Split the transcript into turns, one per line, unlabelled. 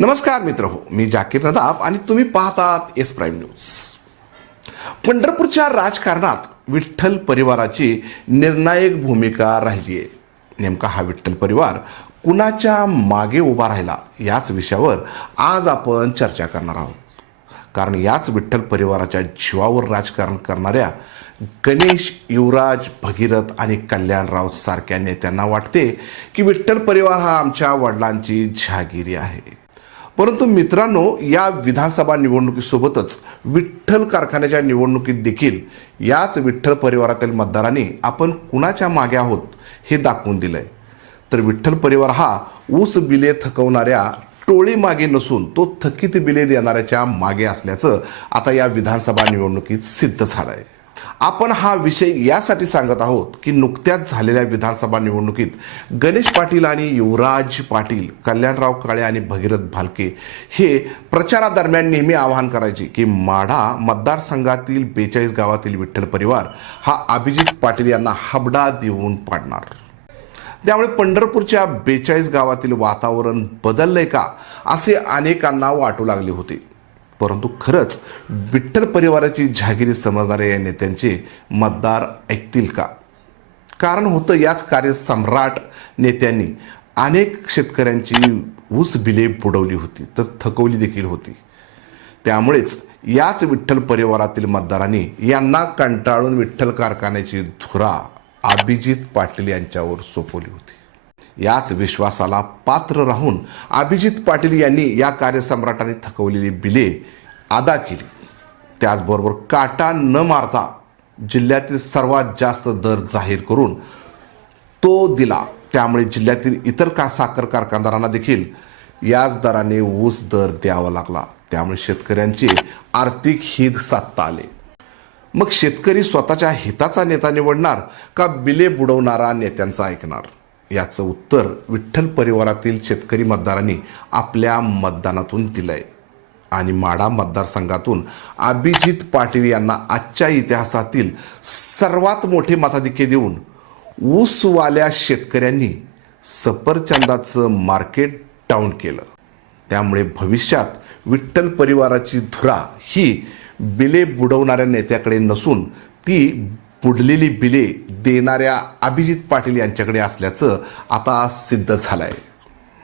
नमस्कार मित्र हो मी जाकीर नदाब आणि तुम्ही पाहतात एस प्राईम न्यूज. पंढरपूरच्या राजकारणात विठ्ठल परिवाराची निर्णायक भूमिका राहिली आहे. नेमका हा विठ्ठल परिवार कुणाच्या मागे उभा राहिला याच विषयावर आज आपण चर्चा करणार आहोत. कारण याच विठ्ठल परिवाराच्या जीवावर राजकारण करणाऱ्या गणेश युवराज भगीरथ आणि कल्याणराव सारख्या नेत्यांना वाटते की विठ्ठल परिवार हा आमच्या वडिलांची जहागिरी आहे. परंतु मित्रांनो या विधानसभा निवडणुकीसोबतच विठ्ठल कारखान्याच्या निवडणुकीत देखील याच विठ्ठल परिवारातील मतदारांनी आपण कुणाच्या मागे आहोत हे दाखवून दिलंय. तर विठ्ठल परिवार हा ऊस बिले थकवणाऱ्या टोळी मागे नसून तो थकीत बिले देणाऱ्याच्या मागे असल्याचं आता या विधानसभा निवडणुकीत सिद्ध झालं आहे आपण हा विषय यासाठी सांगत आहोत की नुकत्याच झालेल्या विधानसभा निवडणुकीत गणेश पाटील आणि युवराज पाटील कल्याणराव काळे आणि भगीरथ भालके हे प्रचारादरम्यान नेहमी आवाहन करायचे की माढा मतदारसंघातील बेचाळीस गावातील विठ्ठल परिवार हा अभिजित पाटील यांना हाबडा देऊन पाडणार. त्यामुळे पंढरपूरच्या बेचाळीस गावातील वातावरण बदललंय का असे अनेकांना वाटू लागले होते. परंतु खरंच विठ्ठल परिवाराची जहागिरी समजणाऱ्या या नेत्यांचे मतदार ऐकतील का? कारण होतं याच कार्यसम्राट नेत्यांनी अनेक शेतकऱ्यांची ऊस बिले बुडवली होती तर थकवली देखील होती. त्यामुळेच याच विठ्ठल परिवारातील मतदारांनी यांना कंटाळून विठ्ठल कारखान्याची धुरा अभिजित पाटील यांच्यावर सोपवली होती. याच विश्वासाला पात्र राहून अभिजित पाटील यांनी या कार्यसम्राटाने थकवलेली बिले अदा केली. त्याचबरोबर काटा न मारता जिल्ह्यातील सर्वात जास्त दर जाहीर करून तो दिला. त्यामुळे जिल्ह्यातील इतर का साखर कारखानदारांना देखील याच दराने ऊस दर द्यावा लागला. त्यामुळे शेतकऱ्यांचे आर्थिक हित साधता आले. मग शेतकरी स्वतःच्या हिताचा नेता निवडणार का बिले बुडवणारा नेत्यांचा ऐकणार? याचं उत्तर विठ्ठल परिवारातील शेतकरी मतदारांनी आपल्या मतदानातून दिलंय. आणि माडा मतदारसंघातून अभिजित पाटील यांना आजच्या इतिहासातील सर्वात मोठे मताधिक्य देऊन ऊसवाल्या शेतकऱ्यांनी सफरचंदाचं मार्केट डाऊन केलं. त्यामुळे भविष्यात विठ्ठल परिवाराची धुरा ही बिले बुडवणाऱ्या नेत्याकडे नसून ती पुढलेली बिले देणाऱ्या अभिजित पाटील यांच्याकडे असल्याचं आता सिद्ध झालं आहे